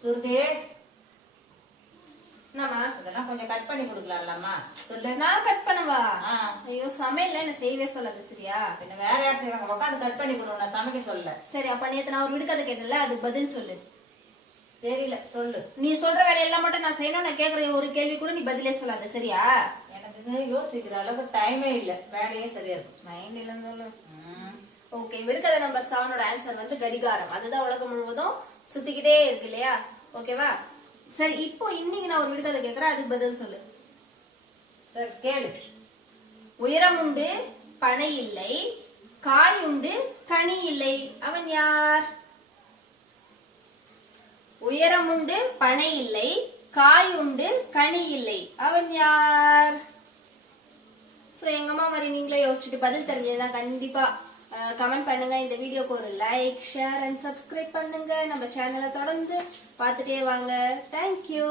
சுருதி என்னம்மா? இதெல்லாம் கொஞ்சம் கட் பண்ணி கொடுக்கலாம்லம்மா? சொல்லு. நான் கட் பண்ணவா? ஐயோ, சமையல்ல என்ன செய்யவே சொல்லாது சரியா? பின்ன வேற யார் செய்வாங்க? உட்காந்து கட் பண்ணி கொடு, நான் சமைக்க சொல்ல. சரி, அப்ப நேத்து நான் ஒரு விடுக்கதை கேட்டல, அது பதில் சொல்லு. தெரியல, சொல்லு. நீ சொல்ற வேலையெல்லாம் மட்டும் நான் செய்யணும். நான் கேக்குற ஒரு கேள்வி கூட நீ பதிலே சொல்லாத சரியா? எனக்கு யோசிக்கிற அளவுக்கு டைமே இல்ல, வேலையே சரியா இருக்கும். மைண்ட் இல்லைன்னு சொல்லு. ஓகே, விடுக்கதை நம்பர் 7 ஆன்சர் வந்து கடிகாரம். அதுதான் உலகம் முழுவதும் சுத்திக்கிட்டே இருக்கு இல்லையா? ஓகேவா? சரி, இப்போ இன்னைக்கு நான் ஒரு விடுக்கதை கேக்குறேன், அதுக்கு பதில் சொல்லு. சரி, கேளு. உயரம் உண்டு பனை இல்லை, காய் உண்டு கனி இல்லை, அவன் யார்? உயரம் உண்டு பனை இல்லை, காய் உண்டு கனி இல்லை, அவன் யார்? சோ எங்கம்மா மாதிரி நீங்களே யோசிச்சுட்டு பதில் தெரிஞ்சதுன்னா கண்டிப்பா கமெண்ட் பண்ணுங்க. இந்த வீடியோக்கு ஒரு லைக், ஷேர் அண்ட் சப்ஸ்கிரைப் பண்ணுங்க. நம்ம சேனலை தொடர்ந்து பார்த்துட்டே வாங்க. தேங்க்யூ.